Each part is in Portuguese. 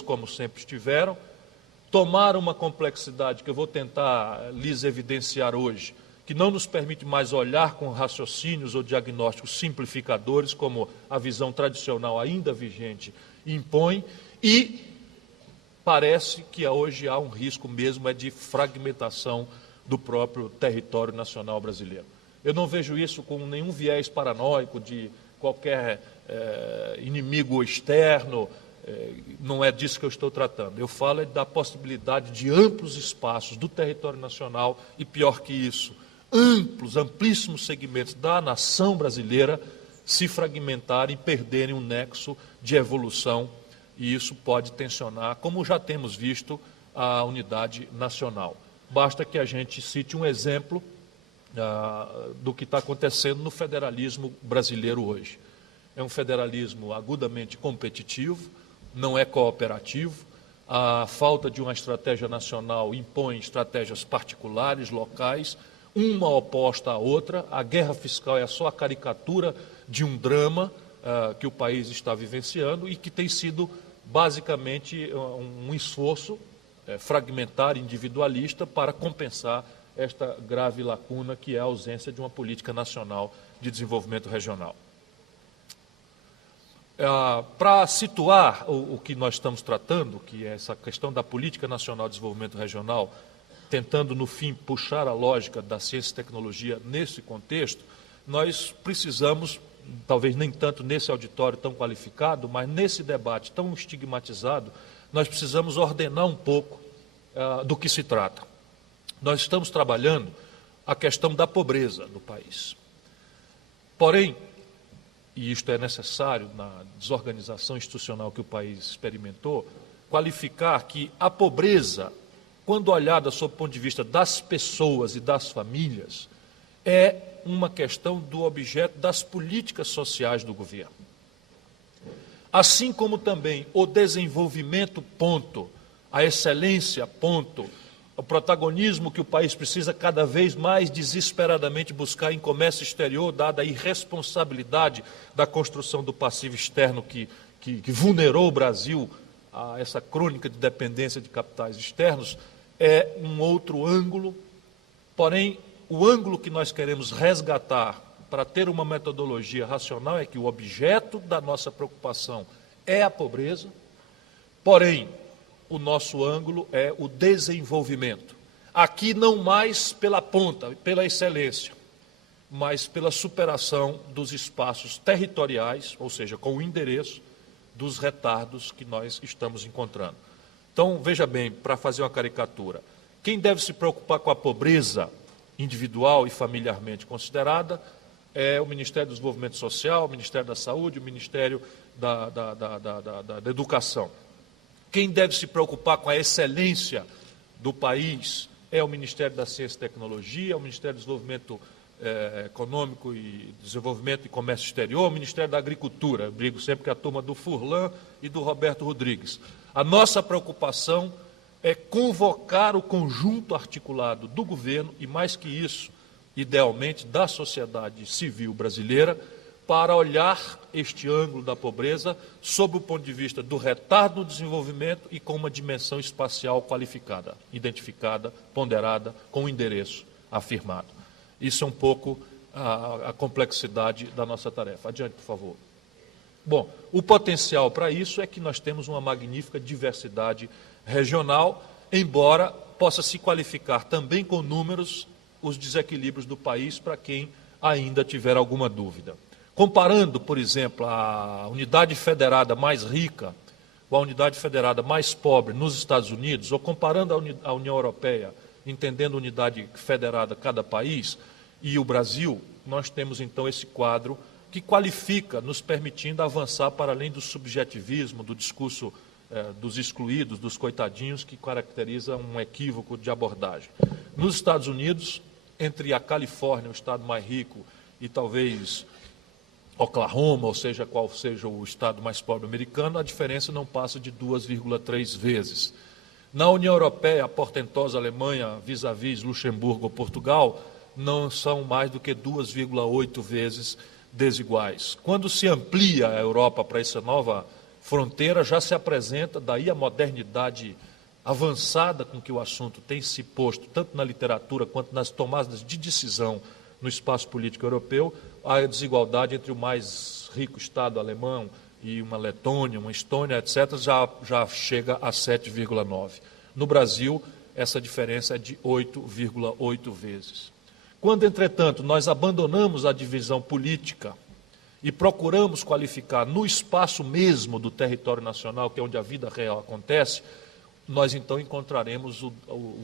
como sempre estiveram, tomaram uma complexidade que eu vou tentar lhes evidenciar hoje, que não nos permite mais olhar com raciocínios ou diagnósticos simplificadores, como a visão tradicional ainda vigente impõe, e parece que hoje há um risco mesmo de fragmentação do próprio território nacional brasileiro. Eu não vejo isso com nenhum viés paranoico de qualquer inimigo externo, não é disso que eu estou tratando. Eu falo da possibilidade de amplos espaços do território nacional e, pior que isso, amplíssimos segmentos da nação brasileira se fragmentarem e perderem um nexo de evolução, e isso pode tensionar, como já temos visto, a unidade nacional. Basta que a gente cite um exemplo do que está acontecendo no federalismo brasileiro hoje. É um federalismo agudamente competitivo, não é cooperativo, a falta de uma estratégia nacional impõe estratégias particulares, locais, uma oposta à outra. A guerra fiscal é só a caricatura de um drama que o país está vivenciando e que tem sido basicamente um esforço fragmentário, individualista, para compensar esta grave lacuna que é a ausência de uma política nacional de desenvolvimento regional. Para situar o que nós estamos tratando, que é essa questão da política nacional de desenvolvimento regional, tentando, no fim, puxar a lógica da ciência e tecnologia nesse contexto, nós precisamos, talvez nem tanto nesse auditório tão qualificado, mas nesse debate tão estigmatizado, nós precisamos ordenar um pouco do que se trata. Nós estamos trabalhando a questão da pobreza do país. Porém, e isto é necessário na desorganização institucional que o país experimentou, qualificar que a pobreza, quando olhada sob o ponto de vista das pessoas e das famílias, é uma questão do objeto das políticas sociais do governo. Assim como também o desenvolvimento, ponto, a excelência, ponto, o protagonismo que o país precisa cada vez mais desesperadamente buscar em comércio exterior, dada a irresponsabilidade da construção do passivo externo que vulnerou o Brasil a essa crônica de dependência de capitais externos, é um outro ângulo. Porém, o ângulo que nós queremos resgatar para ter uma metodologia racional é que o objeto da nossa preocupação é a pobreza, porém, o nosso ângulo é o desenvolvimento. Aqui não mais pela ponta, pela excelência, mas pela superação dos espaços territoriais, ou seja, com o endereço dos retardos que nós estamos encontrando. Então, veja bem, para fazer uma caricatura, quem deve se preocupar com a pobreza individual e familiarmente considerada é o Ministério do Desenvolvimento Social, o Ministério da Saúde, o Ministério da Educação. Quem deve se preocupar com a excelência do país é o Ministério da Ciência e Tecnologia, o Ministério do Desenvolvimento Econômico e Desenvolvimento e Comércio Exterior, o Ministério da Agricultura. Eu brigo sempre com a turma do Furlan e do Roberto Rodrigues. A nossa preocupação é convocar o conjunto articulado do governo e, mais que isso, idealmente, da sociedade civil brasileira, para olhar este ângulo da pobreza sob o ponto de vista do retardo no desenvolvimento e com uma dimensão espacial qualificada, identificada, ponderada, com o endereço afirmado. Isso é um pouco a complexidade da nossa tarefa. Adiante, por favor. Bom, o potencial para isso é que nós temos uma magnífica diversidade regional, embora possa se qualificar também com números os desequilíbrios do país para quem ainda tiver alguma dúvida. Comparando, por exemplo, a unidade federada mais rica ou a unidade federada mais pobre nos Estados Unidos, ou comparando a União Europeia, entendendo a unidade federada cada país, e o Brasil, nós temos então esse quadro que qualifica, nos permitindo avançar para além do subjetivismo, do discurso dos excluídos, dos coitadinhos, que caracteriza um equívoco de abordagem. Nos Estados Unidos, entre a Califórnia, o estado mais rico, e talvez Oklahoma, ou seja, qual seja o estado mais pobre americano, a diferença não passa de 2,3 vezes. Na União Europeia, a portentosa Alemanha, vis-à-vis Luxemburgo ou Portugal, não são mais do que 2,8 vezes desiguais. Quando se amplia a Europa para essa nova fronteira já se apresenta, daí a modernidade avançada com que o assunto tem se posto, tanto na literatura quanto nas tomadas de decisão no espaço político europeu, a desigualdade entre o mais rico Estado alemão e uma Letônia, uma Estônia, etc., já chega a 7,9. No Brasil, essa diferença é de 8,8 vezes. Quando, entretanto, nós abandonamos a divisão política e procuramos qualificar no espaço mesmo do território nacional, que é onde a vida real acontece, nós então encontraremos o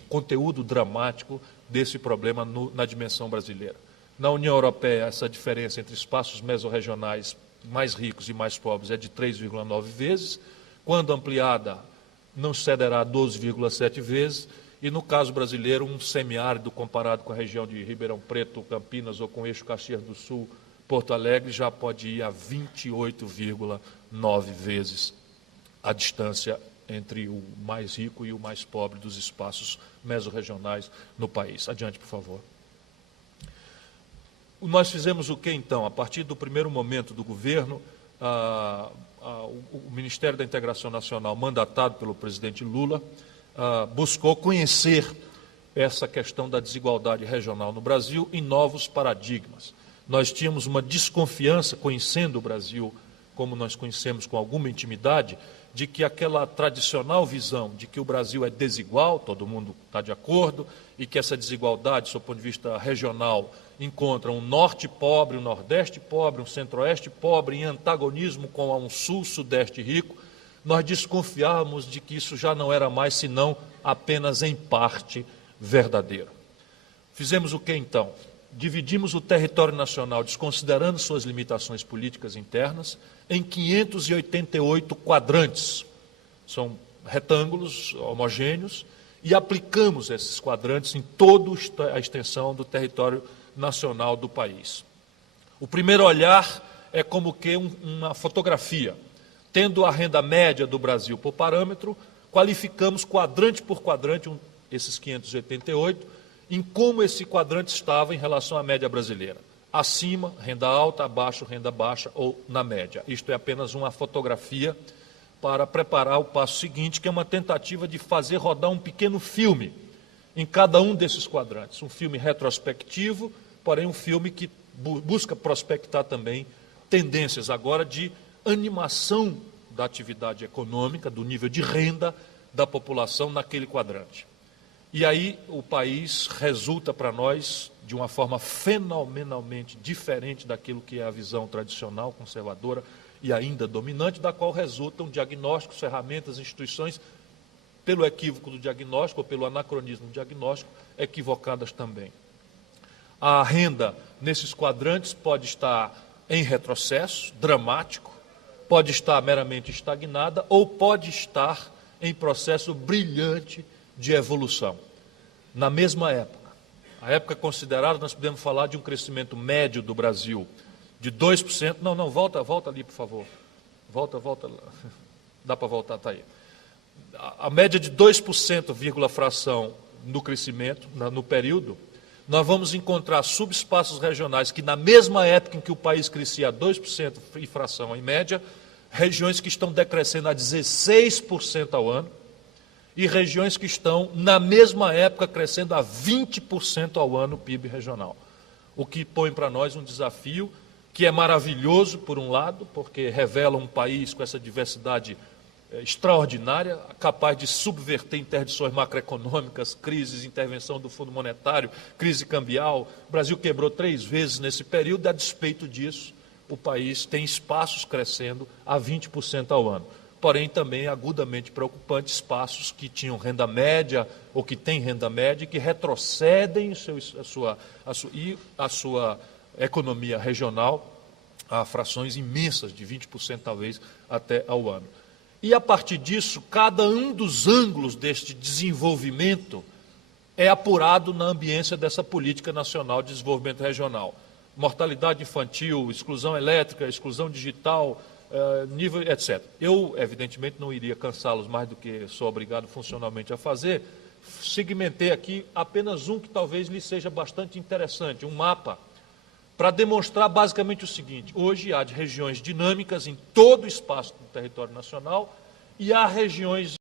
conteúdo dramático desse problema na dimensão brasileira. Na União Europeia, essa diferença entre espaços mesorregionais mais ricos e mais pobres é de 3,9 vezes, quando ampliada não cederá a 12,7 vezes, e no caso brasileiro, um semiárido comparado com a região de Ribeirão Preto, Campinas ou com o eixo Caxias do Sul, Porto Alegre, já pode ir a 28,9 vezes a distância entre o mais rico e o mais pobre dos espaços mesorregionais no país. Adiante, por favor. Nós fizemos o que, então? A partir do primeiro momento do governo, o Ministério da Integração Nacional, mandatado pelo presidente Lula, buscou conhecer essa questão da desigualdade regional no Brasil em novos paradigmas. Nós tínhamos uma desconfiança, conhecendo o Brasil como nós conhecemos com alguma intimidade, de que aquela tradicional visão de que o Brasil é desigual, todo mundo está de acordo, e que essa desigualdade, do ponto de vista regional, encontra um norte pobre, um nordeste pobre, um centro-oeste pobre, em antagonismo com um sul-sudeste rico, nós desconfiávamos de que isso já não era mais senão apenas em parte verdadeiro. Fizemos o que então? Dividimos o território nacional, desconsiderando suas limitações políticas internas, em 588 quadrantes. São retângulos homogêneos, e aplicamos esses quadrantes em toda a extensão do território nacional do país. O primeiro olhar é como que uma fotografia. Tendo a renda média do Brasil por parâmetro, qualificamos quadrante por quadrante, esses 588, em como esse quadrante estava em relação à média brasileira. Acima, renda alta, abaixo, renda baixa ou na média. Isto é apenas uma fotografia para preparar o passo seguinte, que é uma tentativa de fazer rodar um pequeno filme em cada um desses quadrantes. Um filme retrospectivo, porém um filme que busca prospectar também tendências agora de animação da atividade econômica, do nível de renda da população naquele quadrante. E aí o país resulta para nós de uma forma fenomenalmente diferente daquilo que é a visão tradicional, conservadora e ainda dominante, da qual resultam diagnósticos, ferramentas, instituições, pelo equívoco do diagnóstico ou pelo anacronismo do diagnóstico, equivocadas também. A renda nesses quadrantes pode estar em retrocesso, dramático, pode estar meramente estagnada ou pode estar em processo brilhante de evolução. Na mesma época, a época considerada, nós podemos falar de um crescimento médio do Brasil de 2%. Não, volta ali, por favor. Volta. Dá para voltar, está aí. A média de 2%, vírgula fração no crescimento, no período, nós vamos encontrar subespaços regionais que, na mesma época em que o país crescia a 2% e fração em média, regiões que estão decrescendo a 16% ao ano, e regiões que estão, na mesma época, crescendo a 20% ao ano o PIB regional. O que põe para nós um desafio que é maravilhoso, por um lado, porque revela um país com essa diversidade extraordinária, capaz de subverter interdições macroeconômicas, crises, intervenção do Fundo Monetário, crise cambial. O Brasil quebrou 3 vezes nesse período, a despeito disso, o país tem espaços crescendo a 20% ao ano. Porém, também agudamente preocupante, espaços que tinham renda média ou que têm renda média e que retrocedem a sua economia regional a frações imensas, de 20% talvez, até ao ano. E, a partir disso, cada um dos ângulos deste desenvolvimento é apurado na ambiência dessa política nacional de desenvolvimento regional. Mortalidade infantil, exclusão elétrica, exclusão digital, nível, etc. Eu, evidentemente, não iria cansá-los mais do que sou obrigado funcionalmente a fazer. Segmentei aqui apenas um que talvez lhe seja bastante interessante, um mapa para demonstrar basicamente o seguinte: hoje há regiões dinâmicas em todo o espaço do território nacional e há regiões